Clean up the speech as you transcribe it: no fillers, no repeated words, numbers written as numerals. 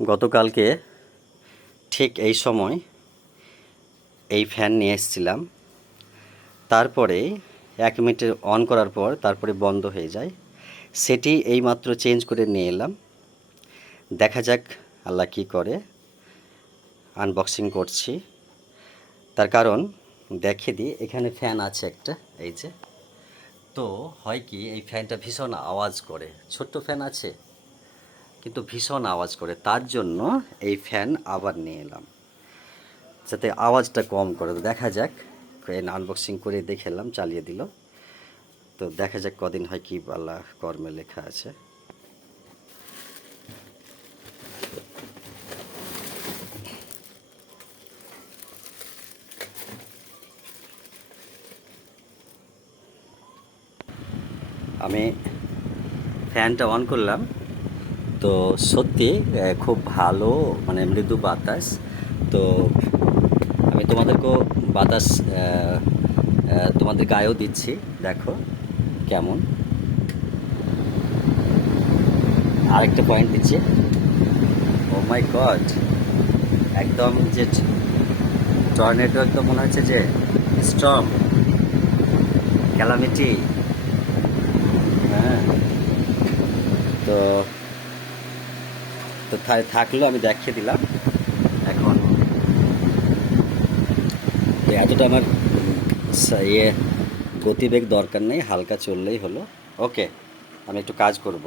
গতকালকে ঠিক এই সময় এই ফ্যান নিয়ে এসেছিলাম, তারপরে 1 মিনিট অন করার পর তারপরে বন্ধ হয়ে যায়। সেটি এইমাত্র চেঞ্জ করে নিয়ে এলাম। দেখা যাক আল্লাহ কী করে। আনবক্সিং করছি, তার কারণ দেখে দিই। এখানে ফ্যান আছে একটা, এই যে। তো হয় কি, এই ফ্যানটা ভীষণ আওয়াজ করে। ছোট্ট ফ্যান আছে কিন্তু ভীষণ আওয়াজ করে, তার জন্য এই ফ্যান আবার নিয়ে এলাম যাতে আওয়াজটা কম করে। তো দেখা যাক, আনবক্সিং করে দেখলাম, চালিয়ে দিল। তো দেখা যাক কদিন হয়, কি আল্লাহ কর্মে লেখা আছে। আমি ফ্যানটা অন করলাম, তো সত্যি খুব ভালো, মানে মৃদু বাতাস। তো আমি তোমাদেরকেও বাতাস তোমাদের গায়েও দিচ্ছি, দেখো কেমন। আরেকটা পয়েন্ট দিচ্ছি। ও মাই গড, একদম যে টর্নেডো, একদম মনে হচ্ছে যে স্টর্ম, ক্যালামিটি। হ্যাঁ, তো তো থাকলো, আমি দেখিয়ে দিলাম। এখন তো এতটা আমার ইয়ে গতিবেগ দরকার নেই, হালকা চললেই হলো। ওকে, আমি একটু কাজ করব।